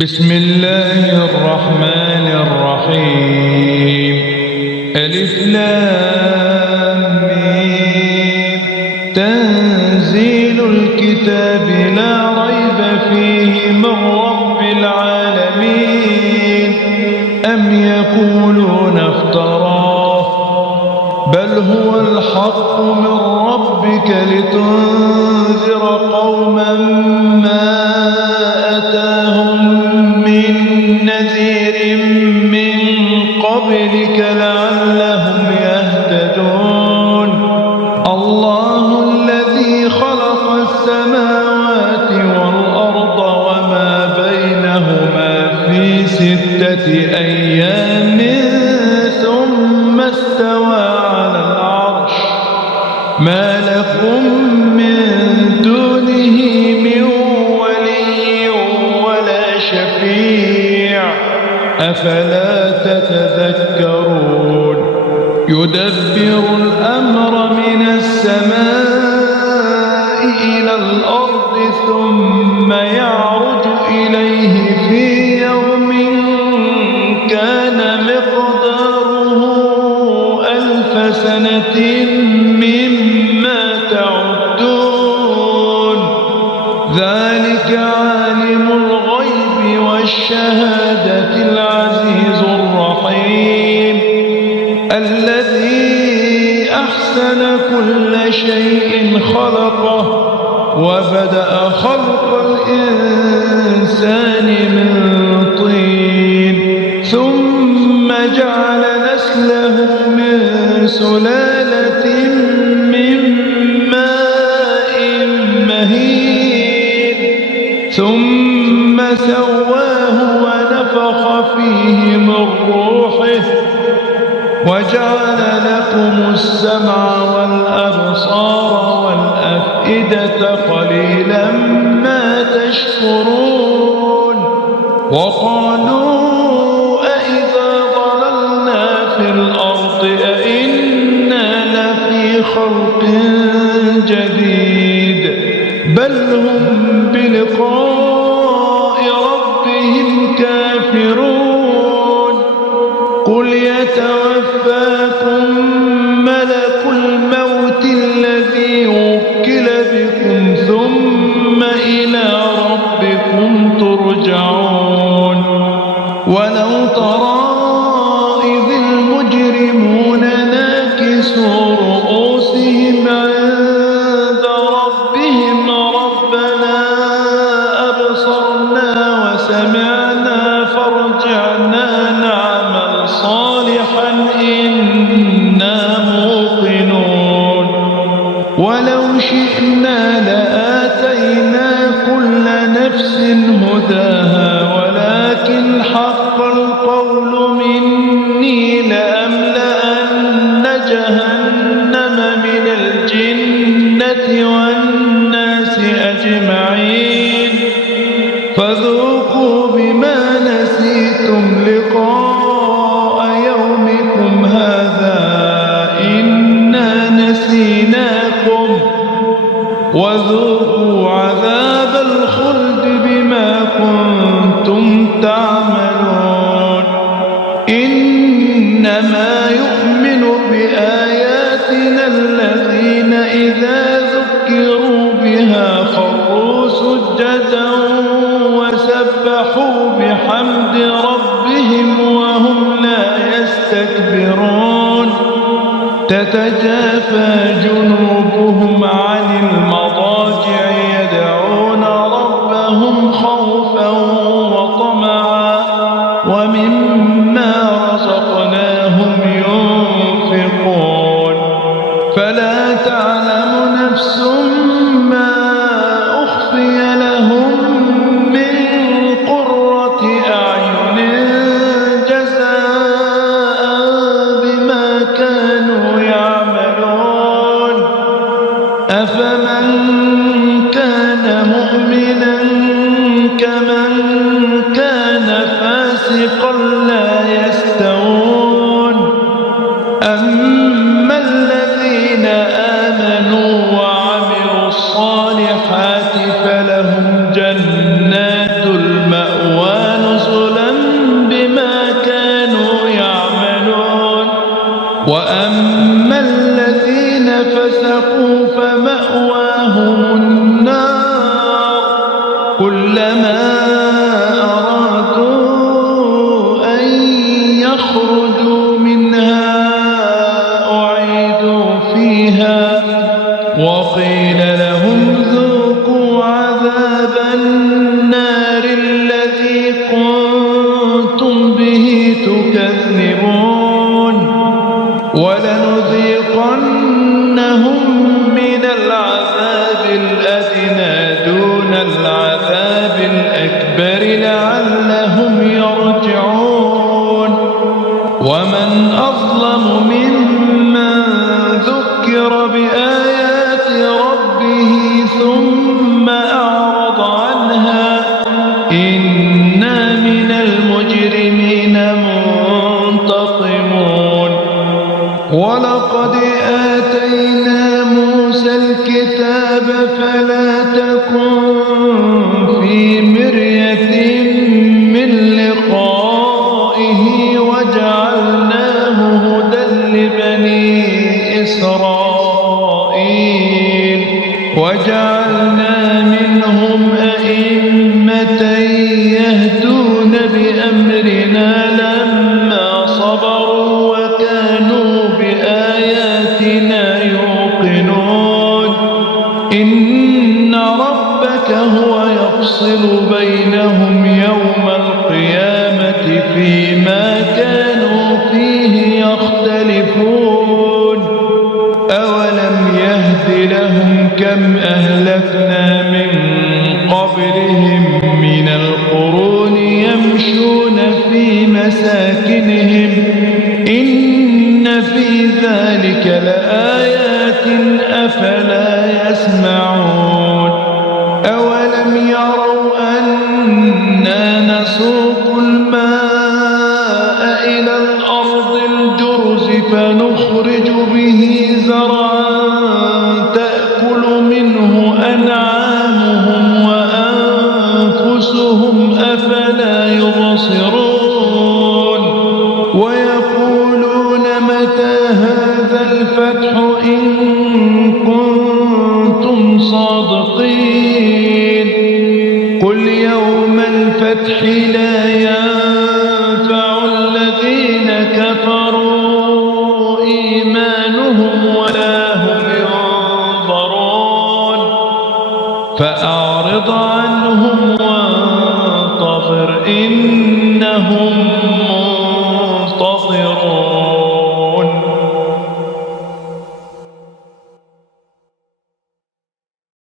بسم الله الرحمن الرحيم. ألف لام ميم. تنزيل الكتاب لا ريب فيه من رب العالمين. أم يقولون افتراه بل هو الحق من ربك لتنذر قوما ما أتاهم من نذير من قبلك لعلهم يهتدون. الله الذي خلق السماوات والأرض وما بينهما في 6 أيام ثم استوى على العرش. ما لكم من دونه من ولي ولا شفيع أفلا تتذكرون. يدبر الأمر من السماء إلى الأرض ثم يعرج إليه في يوم كان مقداره 1000 سنة مما تعدون. ذلك عالم الغيب والشهادة العزيز الرحيم الذي أحسن كل شيء خلقه وبدأ خلق الإنسان من طين ثم جعل نسله من سلالة من ماء مهين ثم سواه ونفخ فيه من روحه وجعل لكم السمع والأبصار والأفئدة قليلا ما تشكرون. وقالوا أإذا ضللنا في الأرض أإنا لفي خلق جديد بل هم بلقاء ربهم كافرون. قل يتوفاكم ملك الموت الذي وكل بكم ثم إلى ربكم ترجعون. ولو ترى إذ المجرمون ناكسوا رؤوسهم عند ربهم ربنا أبصرنا وسمعنا فارجعنا نعمل صالحا إنا موقنون. ولو شئنا لآتينا كل نفس هداها ولكن حق القول مني لأملأن جهنم من الجنة والناس أجمعين. فذوقوا بما نسيتم لقاء يومكم هذا إنا نسيناكم وذوقوا عذاب الخلد بما كنتم تعملون. إنما يؤمن بآياتنا الذين إذا ذكروا بها خروا سجدا وسبحوا بحمد ربهم وهم لا يستكبرون. تتجافى جنوبهم عن المضاجع يدعون ربهم خوفا وطمعا ومما رزقناهم ينفقون. فلا تعلم نفس ما أخفي لهم من قرة أعين جزاء بما كانوا يعملون. أفمن كان مؤمنا كمن كان فاسقا لا يستوون. أما الذين آمنوا وعملوا الصالحات فلهم جنات المأوى وأما الذين فسقوا فمأواهم النار كلما أرادوا أن يخرجوا منها أعيدوا فيها وقيل لهم ذوقوا عذاب النار الذي كنتم به تكذبون ولنذيقنهم من العذاب الأدنى دون العذاب الأكبر لعلهم يرجعون ومن أظلم ممن ذكر بآيات ربه ثم أعرض عنها إنا من المجرمين منتقمون ولقد آتينا موسى الكتاب فلا تكن في مرية من لقائه وجعلناه هدى لبني إسرائيل وجعلنا منهم أئمة يهدون بأمرنا لما صبروا وكانوا بآياتنا يوقنون إن ربك هو يفصل بينهم يوم القيامة فيما كانوا فيه يختلفون أولم يهد لهم كم أهلكنا من قبلهم من القرون يمشون في مساكنهم إن في ذلك لآيات أفلا يسمعون أولم يروا أنا نسوق الماء إلى الأرض الجرز فنخرج به زرعا تأكل منه أنعامهم وأنفسهم أفلا يبصرون ويقولون متى هذا الفتح إن كنتم صادقين قل يوم الفتح لا ينفع الذين كفروا إيمانهم ولا هم ينظرون فأعرض عنهم وانتظر إنهم